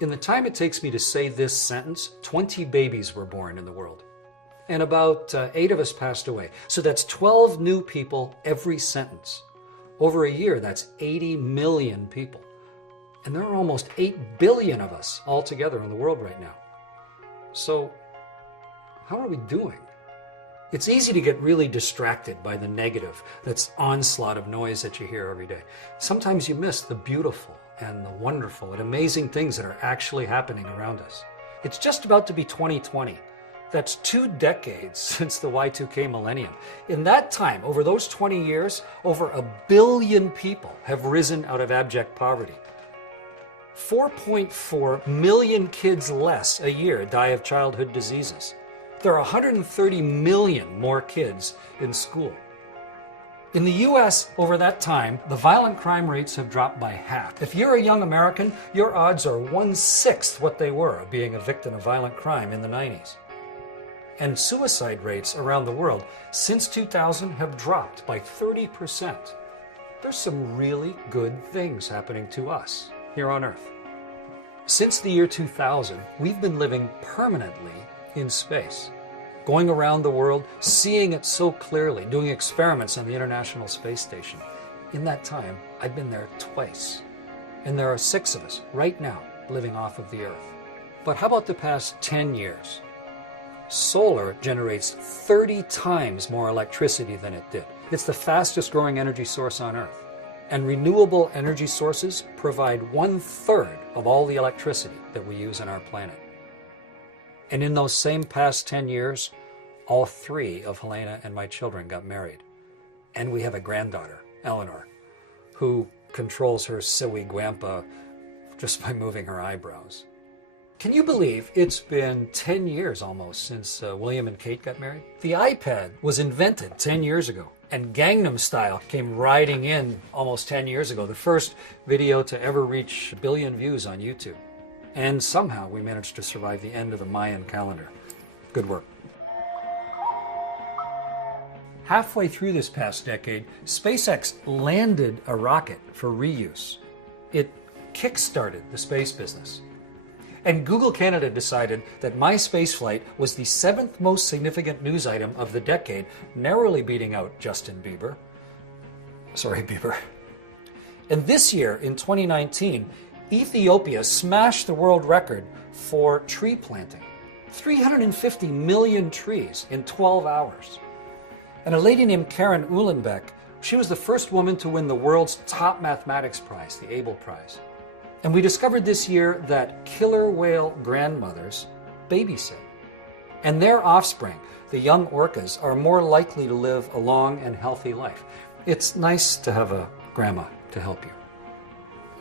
In the time it takes me to say this sentence, 20 babies were born in the world. And about 8 of us passed away. So that's 12 new people every sentence. Over a year, that's 80 million people. And there are almost 8 billion of us altogether in the world right now. So how are we doing? It's easy to get really distracted by the negative, that's onslaught of noise that you hear every day. Sometimes you miss the beautiful and the wonderful and amazing things that are actually happening around us. It's just about to be 2020. That's 2 decades since the Y2K millennium. In that time, over those 20 years, over 1 billion people have risen out of abject poverty. 4.4 million kids less a year die of childhood diseases. There are 130 million more kids in school. In the US, over that time, the violent crime rates have dropped by half. If you're a young American, your odds are 1/6 what they were of being a victim of violent crime in the 90s. And suicide rates around the world since 2000 have dropped by 30%. There's some really good things happening to us here on Earth. Since the year 2000, we've been living permanently in space, going around the world, seeing it so clearly, doing experiments on the International Space Station. In that time, I've been there twice. And there are 6 of us right now living off of the Earth. But how about the past 10 years? Solar generates 30 times more electricity than it did. It's the fastest growing energy source on Earth. And renewable energy sources provide 1/3 of all the electricity that we use on our planet. And in those same past 10 years, all 3 of Helena and my children got married. And we have a granddaughter, Eleanor, who controls her silly grandpa just by moving her eyebrows. Can you believe it's been 10 years almost since William and Kate got married? The iPad was invented 10 years ago, and Gangnam Style came riding in almost 10 years ago, the first video to ever reach 1 billion views on YouTube. And somehow we managed to survive the end of the Mayan calendar. Good work. Halfway through this past decade, SpaceX landed a rocket for reuse. It kick-started the space business. And Google Canada decided that my spaceflight was the 7th most significant news item of the decade, narrowly beating out Justin Bieber. Sorry, Bieber. And this year, in 2019, Ethiopia smashed the world record for tree planting. 350 million trees in 12 hours. And a lady named Karen Uhlenbeck, she was the first woman to win the world's top mathematics prize, the Abel Prize. And we discovered this year that killer whale grandmothers babysit. And their offspring, the young orcas, are more likely to live a long and healthy life. It's nice to have a grandma to help you.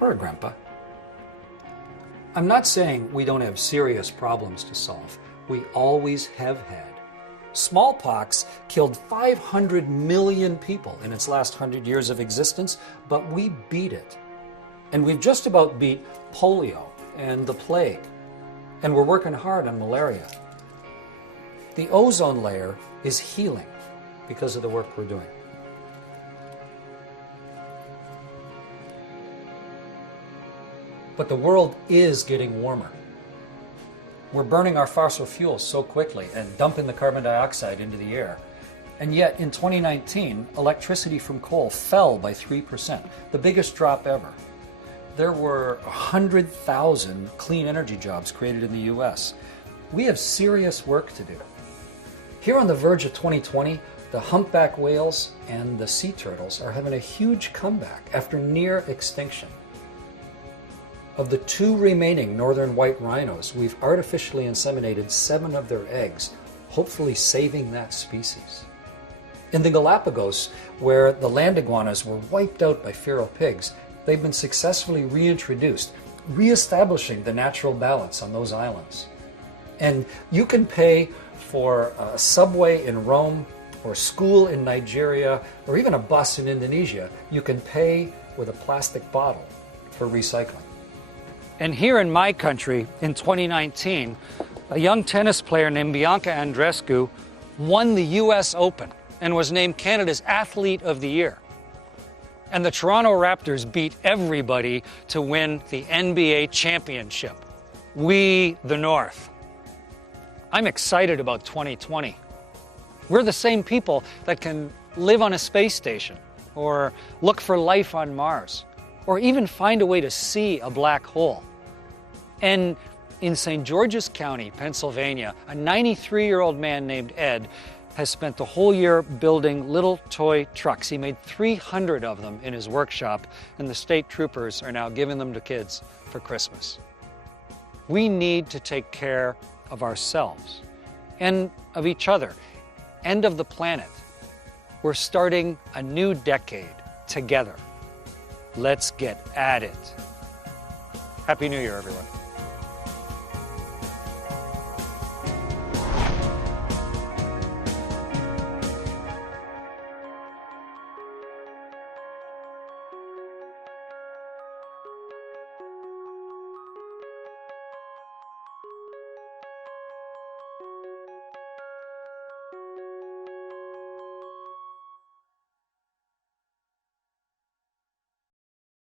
Or a grandpa. I'm not saying we don't have serious problems to solve. We always have had. Smallpox killed 500 million people in its last 100 years of existence, but we beat it. And we've just about beat polio and the plague. And we're working hard on malaria. The ozone layer is healing because of the work we're doing. But the world is getting warmer. We're burning our fossil fuels so quickly and dumping the carbon dioxide into the air. And yet, in 2019, electricity from coal fell by 3%, the biggest drop ever. There were 100,000 clean energy jobs created in the US. We have serious work to do. Here on the verge of 2020, the humpback whales and the sea turtles are having a huge comeback after near extinction. Of the 2 remaining northern white rhinos, we've artificially inseminated 7 of their eggs, hopefully saving that species. In the Galapagos, where the land iguanas were wiped out by feral pigs, they've been successfully reintroduced, reestablishing the natural balance on those islands. And you can pay for a subway in Rome, or school in Nigeria, or even a bus in Indonesia. You can pay with a plastic bottle for recycling. And here in my country, in 2019, a young tennis player named Bianca Andreescu won the US Open and was named Canada's Athlete of the Year. And the Toronto Raptors beat everybody to win the NBA championship. We, the North. I'm excited about 2020. We're the same people that can live on a space station, or look for life on Mars, or even find a way to see a black hole. And in St. George's County, Pennsylvania, a 93-year-old man named Ed has spent the whole year building little toy trucks. He made 300 of them in his workshop, and the state troopers are now giving them to kids for Christmas. We need to take care of ourselves and of each other and of the planet. We're starting a new decade together. Let's get at it. Happy New Year, everyone.